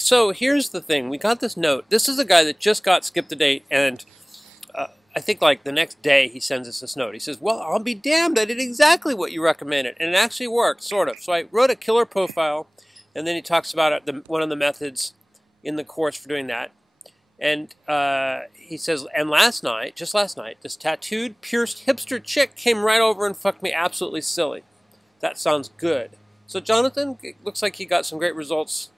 So here's the thing. We got this note. This is a guy that just got skipped a date, and I think like the next day he sends us this note. He says, well, I'll be damned. I did exactly what you recommended. And it actually worked, sort of. So I wrote a killer profile, and then he talks about one of the methods in the course for doing that. And he says, and just last night, this tattooed, pierced hipster chick came right over and fucked me absolutely silly. That sounds good. So Jonathan, it looks like he got some great results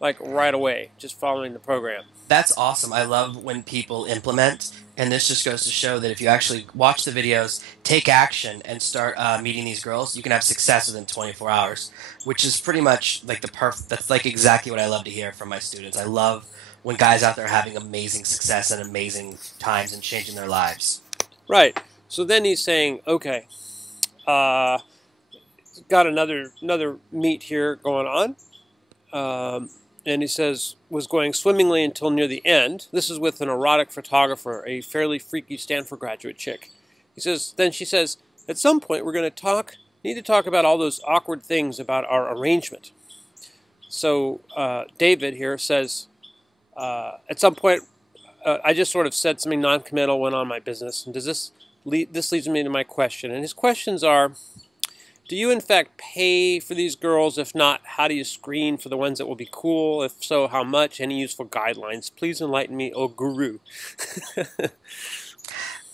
like right away, just following the program. That's awesome. I love when people implement, and this just goes to show that if you actually watch the videos, take action, and start meeting these girls, you can have success within 24 hours, which is pretty much like that's like exactly what I love to hear from my students. I love when guys out there are having amazing success and amazing times and changing their lives. Right. So then he's saying, okay, got another meet here going on. And he says, was going swimmingly until near the end. This is with an erotic photographer, a fairly freaky Stanford graduate chick. He says, then she says, at some point we're going to need to talk about all those awkward things about our arrangement. So David here says, at some point, I just sort of said something non-committal, went on my business. And this leads me to my question. And his questions are, do you, in fact, pay for these girls? If not, how do you screen for the ones that will be cool? If so, how much? Any useful guidelines? Please enlighten me, oh guru.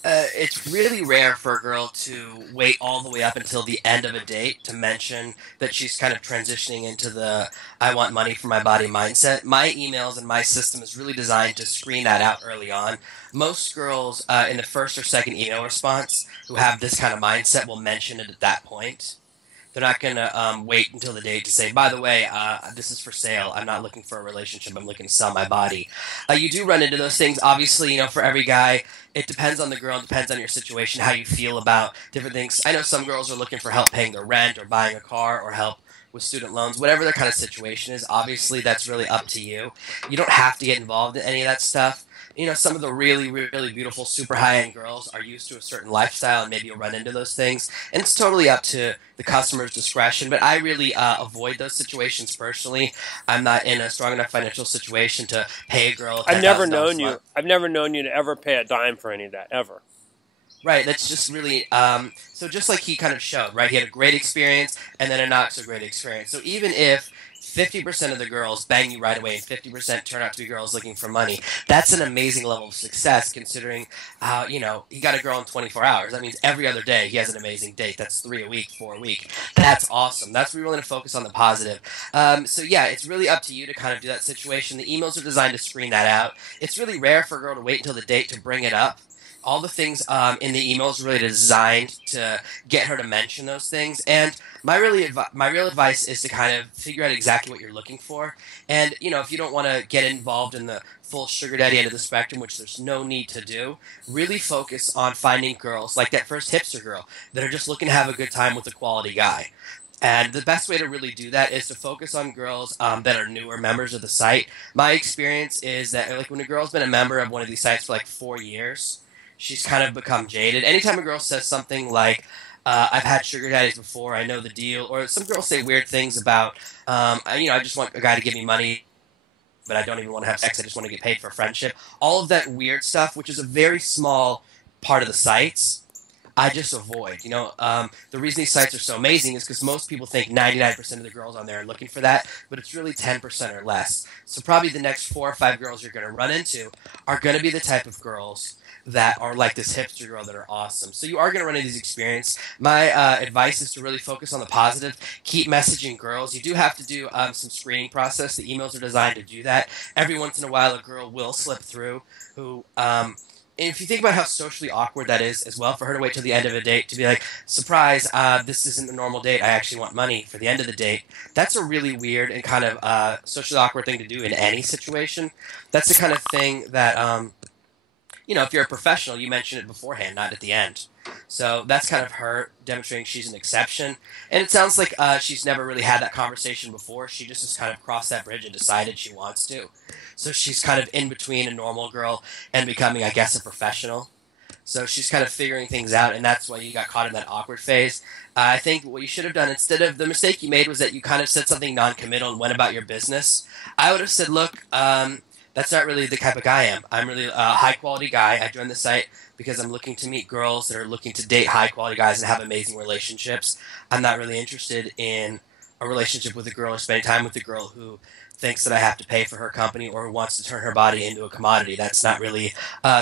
It's really rare for a girl to wait all the way up until the end of a date to mention that she's kind of transitioning into the I want money for my body mindset. My emails and my system is really designed to screen that out early on. Most girls in the first or second email response who have this kind of mindset will mention it at that point. They're not going to wait until the date to say, by the way, this is for sale. I'm not looking for a relationship. I'm looking to sell my body. You do run into those things. Obviously, for every guy, it depends on the girl. It depends on your situation, how you feel about different things. I know some girls are looking for help paying their rent or buying a car or help with student loans, whatever their kind of situation is. Obviously, that's really up to you. You don't have to get involved in any of that stuff. Some of the really, really beautiful, super high-end girls are used to a certain lifestyle, and maybe you'll run into those things. And it's totally up to the customer's discretion, but I really avoid those situations personally. I'm not in a strong enough financial situation to pay a girl $10,000 a month. I've never known you to ever pay a dime for any of that, ever. Right, that's just really, so just like he kind of showed, right? He had a great experience and then a not-so-great experience. So even if 50% of the girls bang you right away and 50% turn out to be girls looking for money, that's an amazing level of success considering, he got a girl in 24 hours. That means every other day he has an amazing date. That's 3 a week, 4 a week. That's awesome. That's where we're going to focus on the positive. So yeah, it's really up to you to kind of do that situation. The emails are designed to screen that out. It's really rare for a girl to wait until the date to bring it up. All the things in the emails really designed to get her to mention those things. And my real advice is to kind of figure out exactly what you're looking for. And, if you don't want to get involved in the full sugar daddy end of the spectrum, which there's no need to do, really focus on finding girls like that first hipster girl that are just looking to have a good time with a quality guy. And the best way to really do that is to focus on girls that are newer members of the site. My experience is that when a girl's been a member of one of these sites for 4 years, she's kind of become jaded. Anytime a girl says something like, I've had sugar daddies before, I know the deal, or some girls say weird things about, I just want a guy to give me money, but I don't even want to have sex, I just want to get paid for friendship. All of that weird stuff, which is a very small part of the sites, I just avoid. The reason these sites are so amazing is because most people think 99% of the girls on there are looking for that, but it's really 10% or less. So probably the next 4 or 5 girls you're going to run into are going to be the type of girls that are like this hipster girl that are awesome. So you are going to run into these experiences. My advice is to really focus on the positive. Keep messaging girls. You do have to do some screening process. The emails are designed to do that. Every once in a while, a girl will slip through who... and if you think about how socially awkward that is as well, for her to wait till the end of a date to be like, surprise, this isn't a normal date, I actually want money for the end of the date. That's a really weird and kind of socially awkward thing to do in any situation. That's the kind of thing that... if you're a professional, you mention it beforehand, not at the end. So that's kind of her demonstrating she's an exception. And it sounds like she's never really had that conversation before. She just kind of crossed that bridge and decided she wants to. So she's kind of in between a normal girl and becoming, I guess, a professional. So she's kind of figuring things out, and that's why you got caught in that awkward phase. I think what you should have done instead of the mistake you made was that you kind of said something non-committal and went about your business. I would have said, look, that's not really the type of guy I am. I'm really a high-quality guy. I joined the site because I'm looking to meet girls that are looking to date high-quality guys and have amazing relationships. I'm not really interested in a relationship with a girl or spending time with a girl who thinks that I have to pay for her company or who wants to turn her body into a commodity. That's not really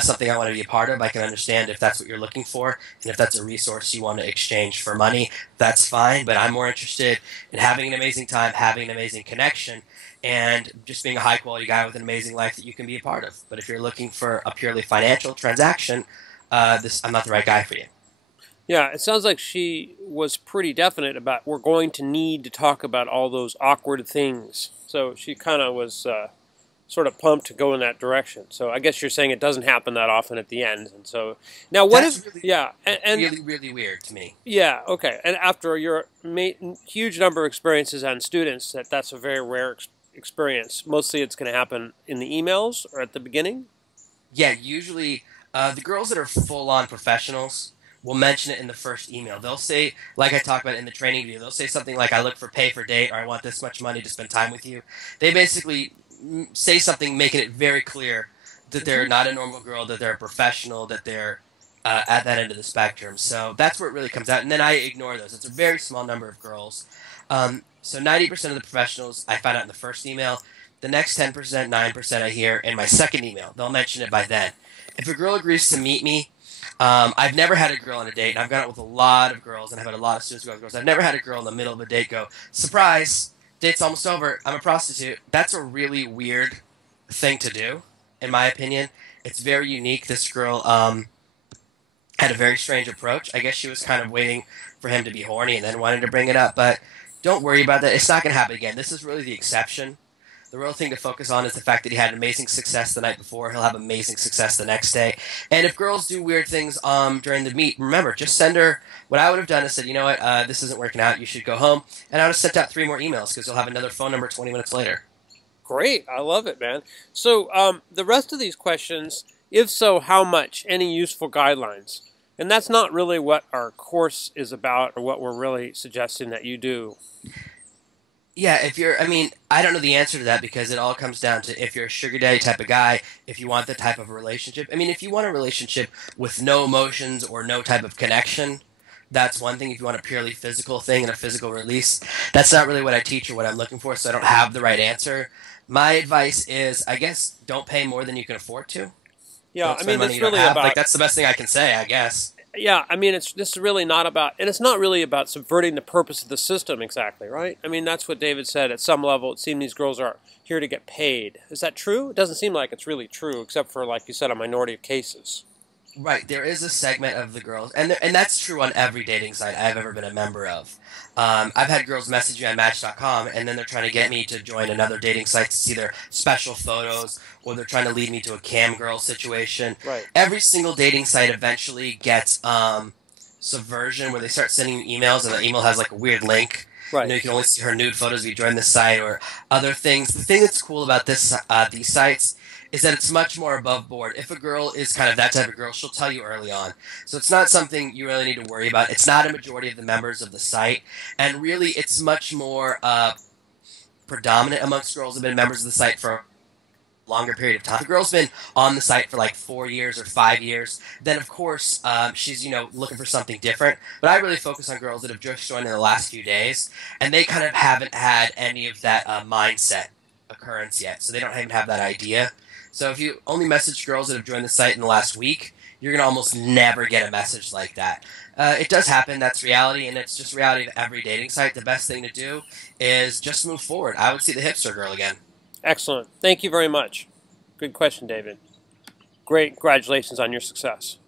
something I want to be a part of. I can understand if that's what you're looking for, and if that's a resource you want to exchange for money, that's fine. But I'm more interested in having an amazing time, having an amazing connection, and just being a high-quality guy with an amazing life that you can be a part of. But if you're looking for a purely financial transaction, I'm not the right guy for you. Yeah, it sounds like she was pretty definite about we're going to need to talk about all those awkward things. So she kind of was sort of pumped to go in that direction. So I guess you're saying it doesn't happen that often at the end. And so now what That's is really, yeah and really, really weird to me. yeah, okay. And after your huge number of experiences on students, that's a very rare experience. Mostly it's going to happen in the emails or at the beginning. Yeah, usually the girls that are full-on professionals will mention it in the first email. They'll say, like I talked about in the training video, they'll say something like, I look for pay for date, or I want this much money to spend time with you. They basically say something making it very clear that they're not a normal girl, that they're a professional, that they're at that end of the spectrum. So that's where it really comes out. And then I ignore those. It's a very small number of girls. So 90% of the professionals I find out in the first email. The next 10%, 9% I hear in my second email. They'll mention it by then. If a girl agrees to meet me, I've never had a girl on a date, and I've gone out with a lot of girls, and I've had a lot of students go out with girls. I've never had a girl in the middle of a date go, surprise, date's almost over, I'm a prostitute. That's a really weird thing to do, in my opinion. It's very unique. This girl had a very strange approach. I guess she was kind of waiting for him to be horny and then wanted to bring it up, but don't worry about that. It's not going to happen again. This is really the exception. The real thing to focus on is the fact that he had amazing success the night before. He'll have amazing success the next day. And if girls do weird things during the meet, remember, just send her. What I would have done is said, you know what, this isn't working out. You should go home. And I would have sent out 3 more emails because you'll have another phone number 20 minutes later. Great. I love it, man. So the rest of these questions, if so, how much? Any useful guidelines? And that's not really what our course is about or what we're really suggesting that you do. Yeah, I don't know the answer to that because it all comes down to if you're a sugar daddy type of guy, if you want the type of relationship. I mean, if you want a relationship with no emotions or no type of connection, that's one thing. If you want a purely physical thing and a physical release, that's not really what I teach or what I'm looking for, so I don't have the right answer. My advice is, I guess, don't pay more than you can afford to. Yeah, I mean, it's really about... that's the best thing I can say, I guess. Yeah, I mean, this is really not about, and it's not really about subverting the purpose of the system exactly, right? I mean, that's what David said. At some level, it seems these girls are here to get paid. Is that true? It doesn't seem like it's really true, except for, like you said, a minority of cases. Right, there is a segment of the girls, and that's true on every dating site I've ever been a member of. I've had girls message me on Match.com, and then they're trying to get me to join another dating site to see their special photos, or they're trying to lead me to a cam girl situation. Right. Every single dating site eventually gets subversion, where they start sending you emails, and the email has like a weird link. Right. You know, you can only see her nude photos if you join this site, or other things. The thing that's cool about these sites is that it's much more above board. If a girl is kind of that type of girl, she'll tell you early on. So it's not something you really need to worry about. It's not a majority of the members of the site. And really, it's much more predominant amongst girls who have been members of the site for a longer period of time. If a girl's been on the site for like 4 years or 5 years, then of course she's, looking for something different. But I really focus on girls that have just joined in the last few days, and they kind of haven't had any of that mindset occurrence yet. So they don't even have that idea. So if you only message girls that have joined the site in the last week, you're going to almost never get a message like that. It does happen. That's reality, and it's just reality of every dating site. The best thing to do is just move forward. I would see the hipster girl again. Excellent. Thank you very much. Good question, David. Great. Congratulations on your success.